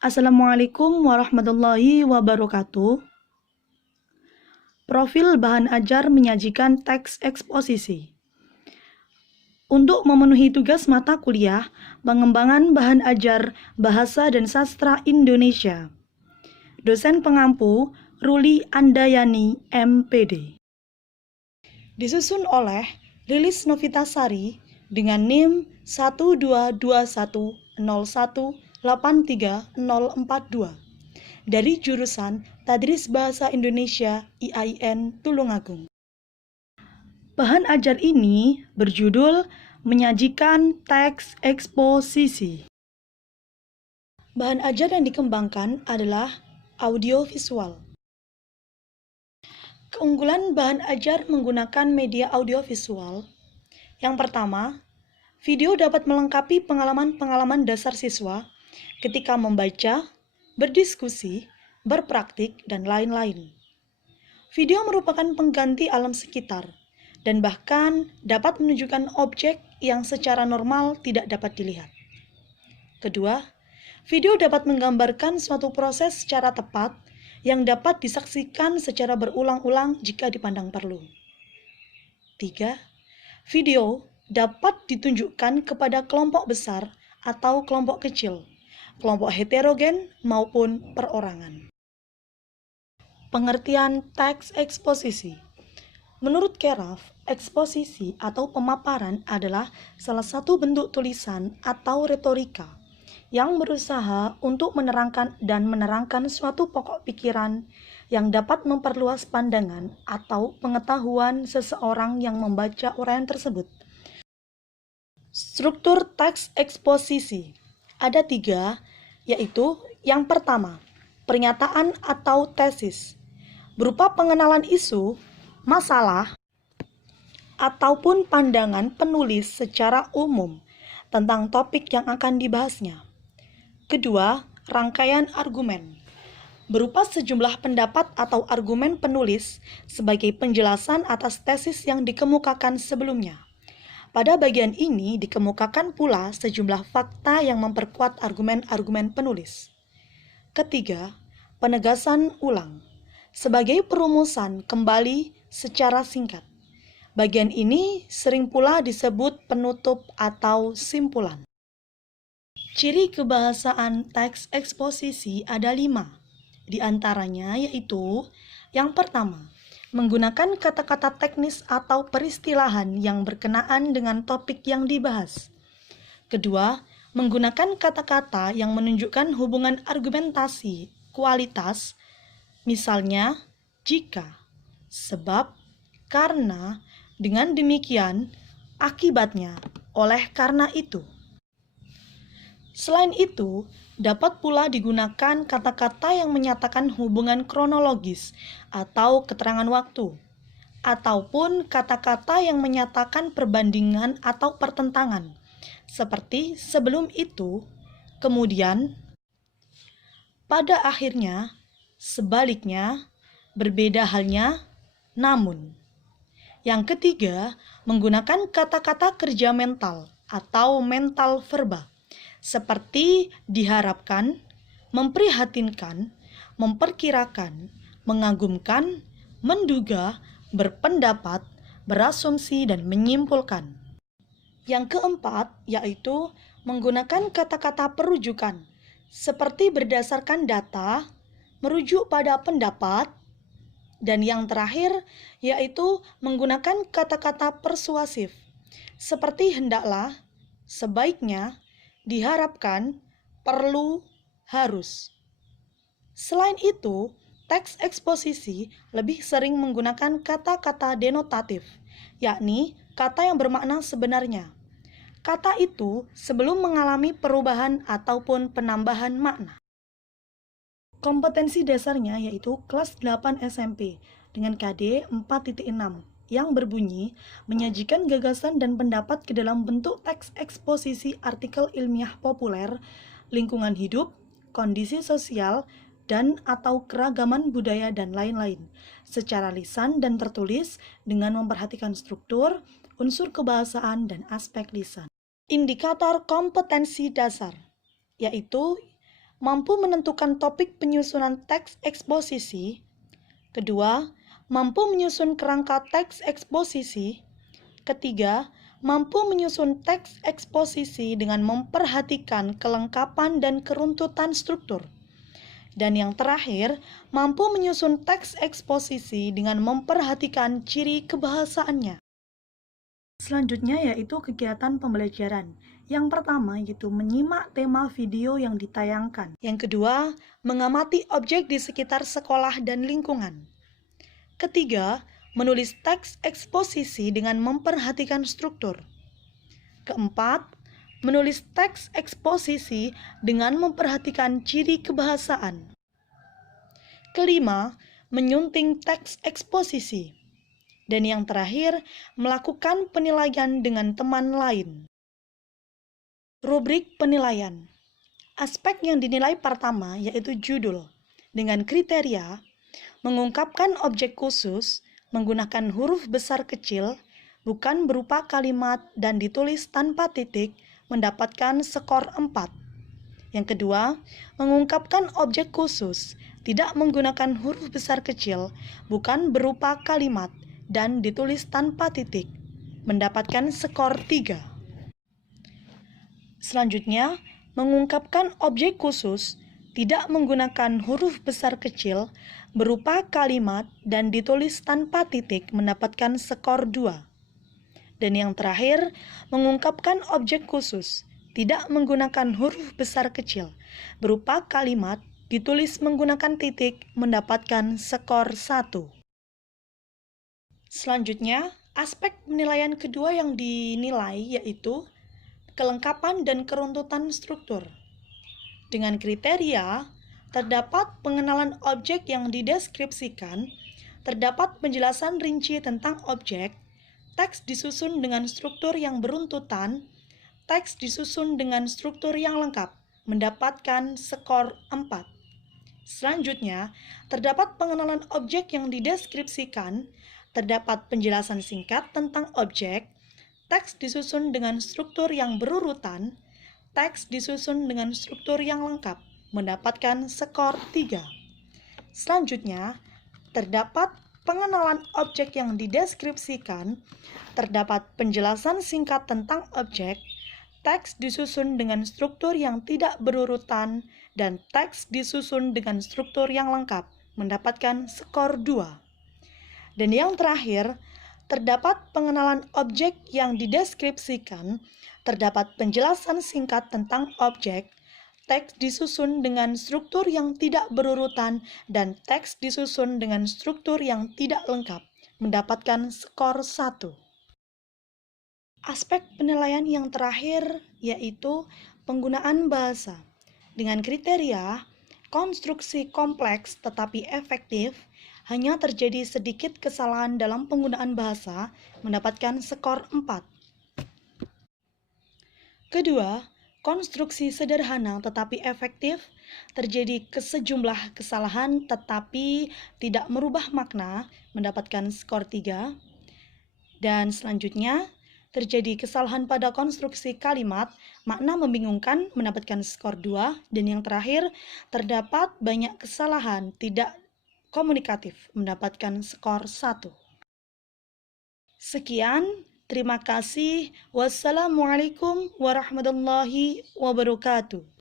Assalamualaikum warahmatullahi wabarakatuh. Profil bahan ajar menyajikan teks eksposisi. Untuk memenuhi tugas mata kuliah, pengembangan bahan ajar Bahasa dan Sastra Indonesia. Dosen pengampu Ruli Andayani, MPD. Disusun oleh Lilis Novitasari dengan NIM 12210183042 dari jurusan Tadris Bahasa Indonesia IAIN Tulungagung. Bahan ajar ini berjudul menyajikan teks eksposisi. Bahan ajar yang dikembangkan adalah audiovisual. Keunggulan bahan ajar menggunakan media audiovisual. Yang pertama, video dapat melengkapi pengalaman-pengalaman dasar siswa ketika membaca, berdiskusi, berpraktik, dan lain-lain. Video merupakan pengganti alam sekitar dan bahkan dapat menunjukkan objek yang secara normal tidak dapat dilihat. Kedua, video dapat menggambarkan suatu proses secara tepat yang dapat disaksikan secara berulang-ulang jika dipandang perlu. Tiga, video dapat ditunjukkan kepada kelompok besar atau kelompok kecil, kelompok heterogen maupun perorangan. Pengertian teks eksposisi. Menurut Keraf, eksposisi atau pemaparan adalah salah satu bentuk tulisan atau retorika yang berusaha untuk menerangkan suatu pokok pikiran yang dapat memperluas pandangan atau pengetahuan seseorang yang membaca uraian tersebut. Struktur teks eksposisi ada 3, yaitu yang pertama, pernyataan atau tesis, berupa pengenalan isu, masalah, ataupun pandangan penulis secara umum tentang topik yang akan dibahasnya. Kedua, rangkaian argumen, berupa sejumlah pendapat atau argumen penulis sebagai penjelasan atas tesis yang dikemukakan sebelumnya. Pada bagian ini dikemukakan pula sejumlah fakta yang memperkuat argumen-argumen penulis. Ketiga, penegasan ulang, sebagai perumusan kembali secara singkat. Bagian ini sering pula disebut penutup atau simpulan. Ciri kebahasaan teks eksposisi ada 5. Di antaranya yaitu, yang pertama, menggunakan kata-kata teknis atau peristilahan yang berkenaan dengan topik yang dibahas. Kedua, menggunakan kata-kata yang menunjukkan hubungan argumentasi, kualitas, misalnya, jika, sebab, karena, dengan demikian, akibatnya, oleh karena itu. Selain itu, dapat pula digunakan kata-kata yang menyatakan hubungan kronologis atau keterangan waktu, ataupun kata-kata yang menyatakan perbandingan atau pertentangan, seperti sebelum itu, kemudian, pada akhirnya, sebaliknya, berbeda halnya, namun. Yang ketiga, menggunakan kata-kata kerja mental atau mental verba, seperti diharapkan, memprihatinkan, memperkirakan, mengagumkan, menduga, berpendapat, berasumsi, dan menyimpulkan. Yang keempat, yaitu menggunakan kata-kata perujukan, seperti berdasarkan data, merujuk pada pendapat, dan yang terakhir, yaitu menggunakan kata-kata persuasif, seperti hendaklah, sebaiknya, diharapkan, perlu, harus. Selain itu, teks eksposisi lebih sering menggunakan kata-kata denotatif, yakni kata yang bermakna sebenarnya. Kata itu sebelum mengalami perubahan ataupun penambahan makna. Kompetensi dasarnya yaitu kelas 8 SMP dengan KD 4.6 yang berbunyi menyajikan gagasan dan pendapat ke dalam bentuk teks eksposisi artikel ilmiah populer, lingkungan hidup, kondisi sosial, dan atau keragaman budaya dan lain-lain, secara lisan dan tertulis dengan memperhatikan struktur, unsur kebahasaan, dan aspek lisan. Indikator kompetensi dasar, yaitu mampu menentukan topik penyusunan teks eksposisi. Kedua, mampu menyusun kerangka teks eksposisi. Ketiga, mampu menyusun teks eksposisi dengan memperhatikan kelengkapan dan keruntutan struktur. Dan yang terakhir, mampu menyusun teks eksposisi dengan memperhatikan ciri kebahasaannya. Selanjutnya yaitu kegiatan pembelajaran. Yang pertama yaitu menyimak tema video yang ditayangkan. Yang kedua, mengamati objek di sekitar sekolah dan lingkungan. Ketiga, menulis teks eksposisi dengan memperhatikan struktur. Keempat, menulis teks eksposisi dengan memperhatikan ciri kebahasaan. Kelima, menyunting teks eksposisi. Dan yang terakhir, melakukan penilaian dengan teman lain. Rubrik penilaian. Aspek yang dinilai pertama yaitu judul, dengan kriteria mengungkapkan objek khusus, menggunakan huruf besar kecil, bukan berupa kalimat dan ditulis tanpa titik, mendapatkan skor 4. Yang kedua, mengungkapkan objek khusus, tidak menggunakan huruf besar kecil, bukan berupa kalimat, dan ditulis tanpa titik, mendapatkan skor 3. Selanjutnya, mengungkapkan objek khusus, tidak menggunakan huruf besar kecil, berupa kalimat, dan ditulis tanpa titik, mendapatkan skor 2. Dan yang terakhir, mengungkapkan objek khusus, tidak menggunakan huruf besar kecil, berupa kalimat, ditulis menggunakan titik, mendapatkan skor 1. Selanjutnya, aspek penilaian kedua yang dinilai yaitu kelengkapan dan keruntutan struktur. Dengan kriteria, terdapat pengenalan objek yang dideskripsikan, terdapat penjelasan rinci tentang objek, teks disusun dengan struktur yang beruntutan, teks disusun dengan struktur yang lengkap, mendapatkan skor 4. Selanjutnya, terdapat pengenalan objek yang dideskripsikan, terdapat penjelasan singkat tentang objek, teks disusun dengan struktur yang berurutan, teks disusun dengan struktur yang lengkap, mendapatkan skor 3. Selanjutnya, terdapat pengenalan objek yang dideskripsikan, terdapat penjelasan singkat tentang objek, teks disusun dengan struktur yang tidak berurutan, dan teks disusun dengan struktur yang lengkap, mendapatkan skor 2. Dan yang terakhir, terdapat pengenalan objek yang dideskripsikan, terdapat penjelasan singkat tentang objek, teks disusun dengan struktur yang tidak berurutan, dan teks disusun dengan struktur yang tidak lengkap, mendapatkan skor 1. Aspek penilaian yang terakhir yaitu penggunaan bahasa. Dengan kriteria, konstruksi kompleks tetapi efektif, hanya terjadi sedikit kesalahan dalam penggunaan bahasa, mendapatkan skor 4. Kedua, konstruksi sederhana tetapi efektif, terjadi sejumlah kesalahan tetapi tidak merubah makna, mendapatkan skor 3. Dan selanjutnya, terjadi kesalahan pada konstruksi kalimat, makna membingungkan, mendapatkan skor 2. Dan yang terakhir, terdapat banyak kesalahan, tidak komunikatif, mendapatkan skor 1. Sekian, terima kasih. Wassalamualaikum warahmatullahi wabarakatuh.